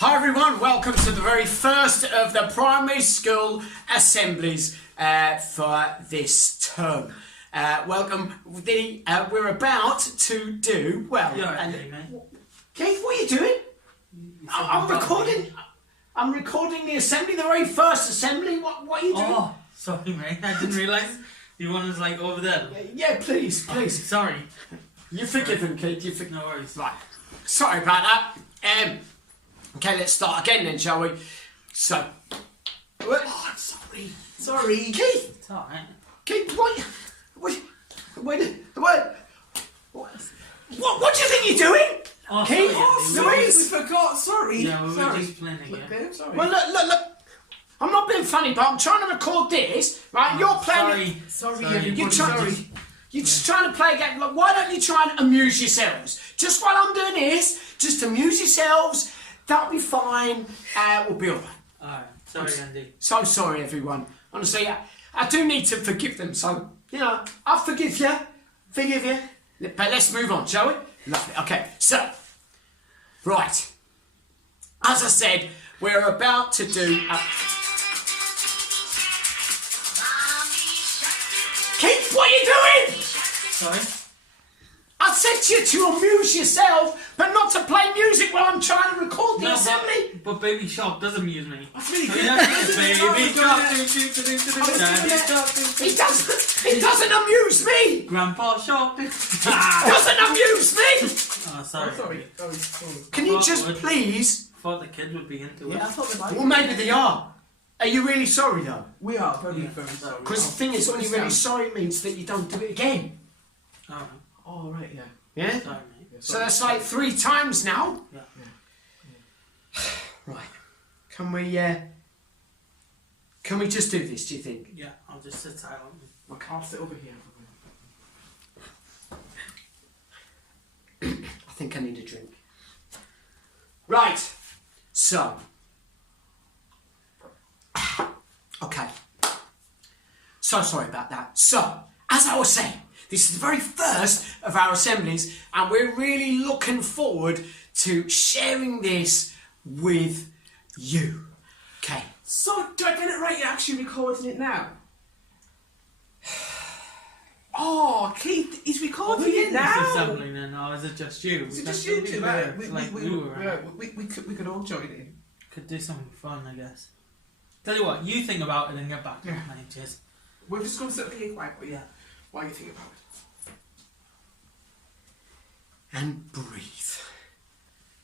Hi everyone, welcome to the very first of the primary school assemblies for this term. Welcome. We're about to do well. Keith, what are you doing? I'm recording. I'm recording the assembly, the very first assembly. What are you doing? Oh, sorry, mate. I didn't realise you wanted like over there. Yeah, please. Oh, sorry. You're forgiven, Keith. You're forgiven. No worries. Right. Sorry about that. Okay, let's start again then, shall we? So, oh, sorry, Keith. It's alright. Keith, what do you think you're doing? Oh, Keith, sorry, we forgot. Sorry. Yeah, we were sorry. just playing again. Sorry. Well, look. I'm not being funny, but I'm trying to record this, right? You're playing. Sorry, Sorry. everybody. You're trying. You're just trying to play a game. Like, why don't you try and amuse yourselves? Just while I'm doing this, just amuse yourselves. That'll be fine. We'll be alright. Alright. Sorry, Andy. So sorry, everyone. Honestly, I do need to forgive them. So, I'll forgive you. Forgive you. But let's move on, shall we? Lovely. Okay, so, right. As I said, we're about to do... Keith, what are you doing? Sorry? I said to you to amuse yourself, but not to play music while I'm trying to record the assembly. But Baby Shark does amuse me. That's really good. Baby Shark. It doesn't amuse me. Grandpa Shark. Doesn't amuse me. Oh, sorry. Sorry. Can you just please? Thought the kids would be into it. Yeah, I thought they might. Well, maybe they are. Are you really sorry though? We are very, very sorry. Because the thing is, when you're really sorry, it means that you don't do it again. Alright. Oh, right, yeah. Yeah. Sorry, mate. Yeah, So sorry. that's like 3 times now. Yeah. Right. Can we just do this? Do you think? Yeah, I'll just sit silently. I'll sit over here. I think I need a drink. Right. So. Okay. So sorry about that. So, as I was saying, this is the very first of our assemblies, and we're really looking forward to sharing this with you. Okay. So, do I get it right? You're actually recording it now? Oh, Keith, he's recording it now. Assembly then, or is it just you? Is it just you two? Right. We could all join in. Could do something fun, I guess. Tell you what, you think about it and get back to me, cheers. We're just going to sit up here quietly. Yeah. While you think about it. And breathe.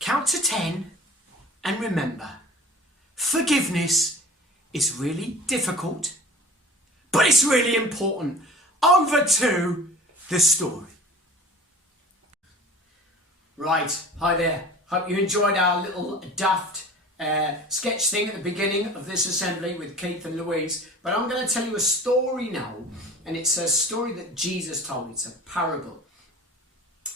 Count to 10 and remember, forgiveness is really difficult, but it's really important. Over to the story. Right, hi there. Hope you enjoyed our little daft sketch thing at the beginning of this assembly with Keith and Louise. But I'm going to tell you a story now, and it's a story that Jesus told. It's a parable.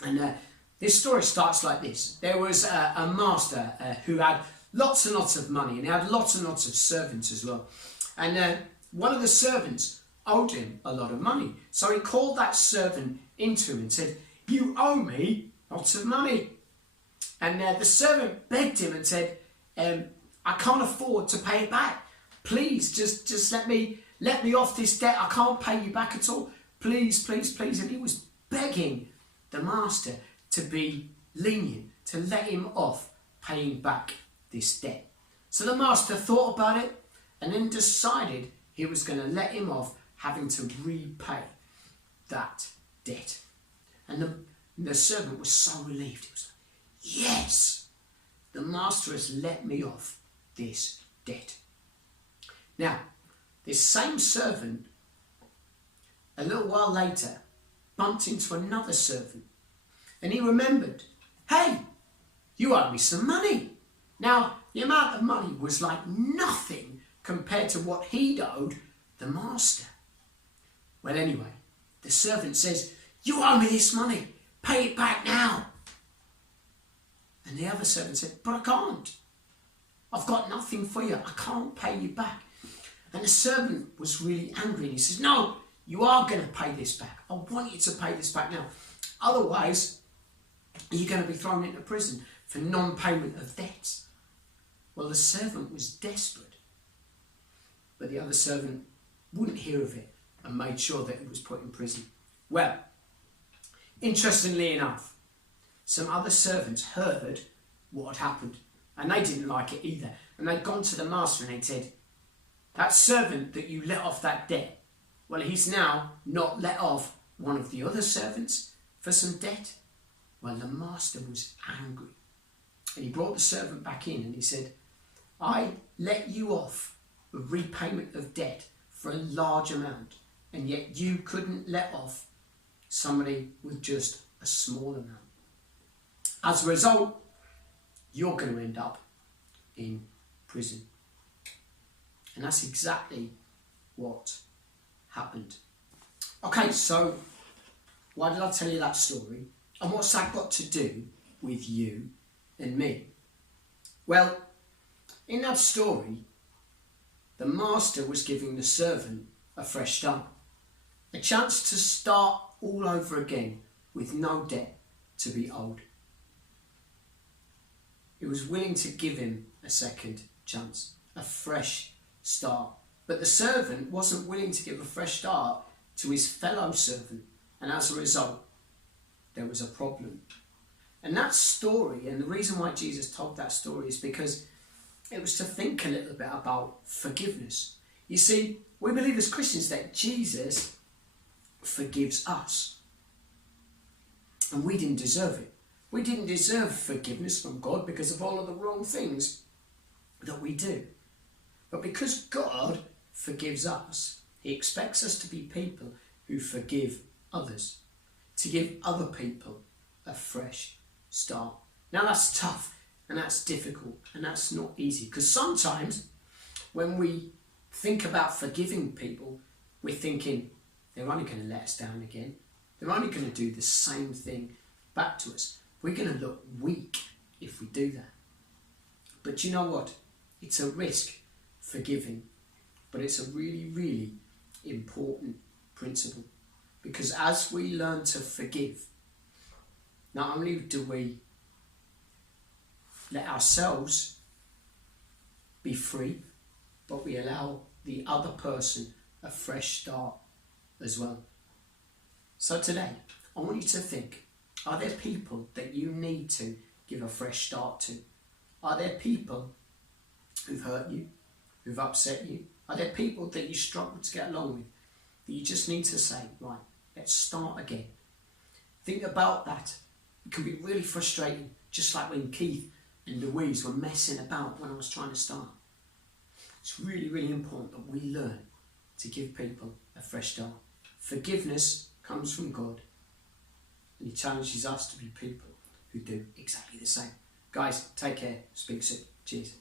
And this story starts like this. There was a master who had lots and lots of money, and he had lots and lots of servants as well. And one of the servants owed him a lot of money. So he called that servant into him and said, "You owe me lots of money." And the servant begged him and said, "I can't afford to pay it back. Please, just let me off this debt. I can't pay you back at all. Please, please, please." And he was begging the master to be lenient, to let him off paying back this debt. So the master thought about it and then decided he was going to let him off having to repay that debt. And the servant was so relieved. He was like, "Yes, the master has let me off this debt." Now, this same servant, a little while later, bumped into another servant, and he remembered, "Hey, you owe me some money." Now, the amount of money was like nothing compared to what he'd owed the master. Well, anyway, the servant says, "You owe me this money. Pay it back now." And the other servant said, "But I can't. I've got nothing for you. I can't pay you back." And the servant was really angry, and he says, "No, you are going to pay this back. I want you to pay this back now. Otherwise, you're going to be thrown into prison for non-payment of debts." Well, the servant was desperate, but the other servant wouldn't hear of it and made sure that it was put in prison. Well, interestingly enough, some other servants heard what had happened, and they didn't like it either. And they'd gone to the master and they'd said, that servant that you let off that debt, well, he's now not let off one of the other servants for some debt. Well, the master was angry, and he brought the servant back in and he said, I let you off a repayment of debt for a large amount, and yet you couldn't let off somebody with just a small amount. As a result, you're going to end up in prison. And that's exactly what happened. Okay, so why did I tell you that story? And what's that got to do with you and me? Well, in that story, the master was giving the servant a fresh start, a chance to start all over again with no debt to be owed. He was willing to give him a second chance, a fresh start. But the servant wasn't willing to give a fresh start to his fellow servant, and as a result, there was a problem. And that story, and the reason why Jesus told that story, is because it was to think a little bit about forgiveness. You see, we believe as Christians that Jesus forgives us, and we didn't deserve it. We didn't deserve forgiveness from God because of all of the wrong things that we do. But because God forgives us, he expects us to be people who forgive others, to give other people a fresh start. Now that's tough, and that's difficult, and that's not easy, because sometimes when we think about forgiving people, we're thinking they're only going to let us down again. They're only going to do the same thing back to us. We're going to look weak if we do that. But you know what? It's a risk, forgiving, but it's a really, really important principle, because as we learn to forgive, not only do we let ourselves be free, but we allow the other person a fresh start as well. So today, I want you to think, are there people that you need to give a fresh start to? Are there people who've hurt you, who've upset you? Are there people that you struggle to get along with, that you just need to say, right, let's start again? Think about that. It can be really frustrating, just like when Keith and Louise were messing about when I was trying to start. It's really, really important that we learn to give people a fresh start. Forgiveness comes from God, and he challenges us to be people who do exactly the same. Guys, take care. Speak soon. Cheers.